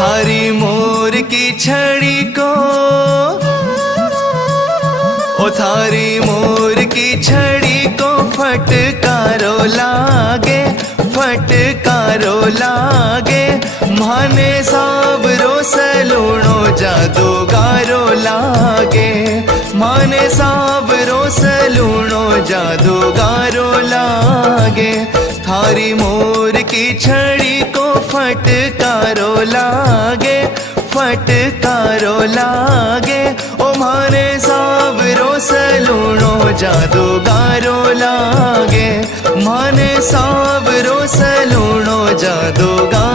थारी मोर की छड़ी को, ओ थारी मोर की छड़ी को फटकारो लागे, फटकारो लागे। माने सावरो सलूणो जादूगारो लागे, माने सावरो सलूणो जादूगारो लागे। थारी मोर की छड़ी को फटकारो लागे, फटकारो लागे। ओ माने सावरो सलूणो जादूगारो लागे, माने सावरो सलूणो जादूगारो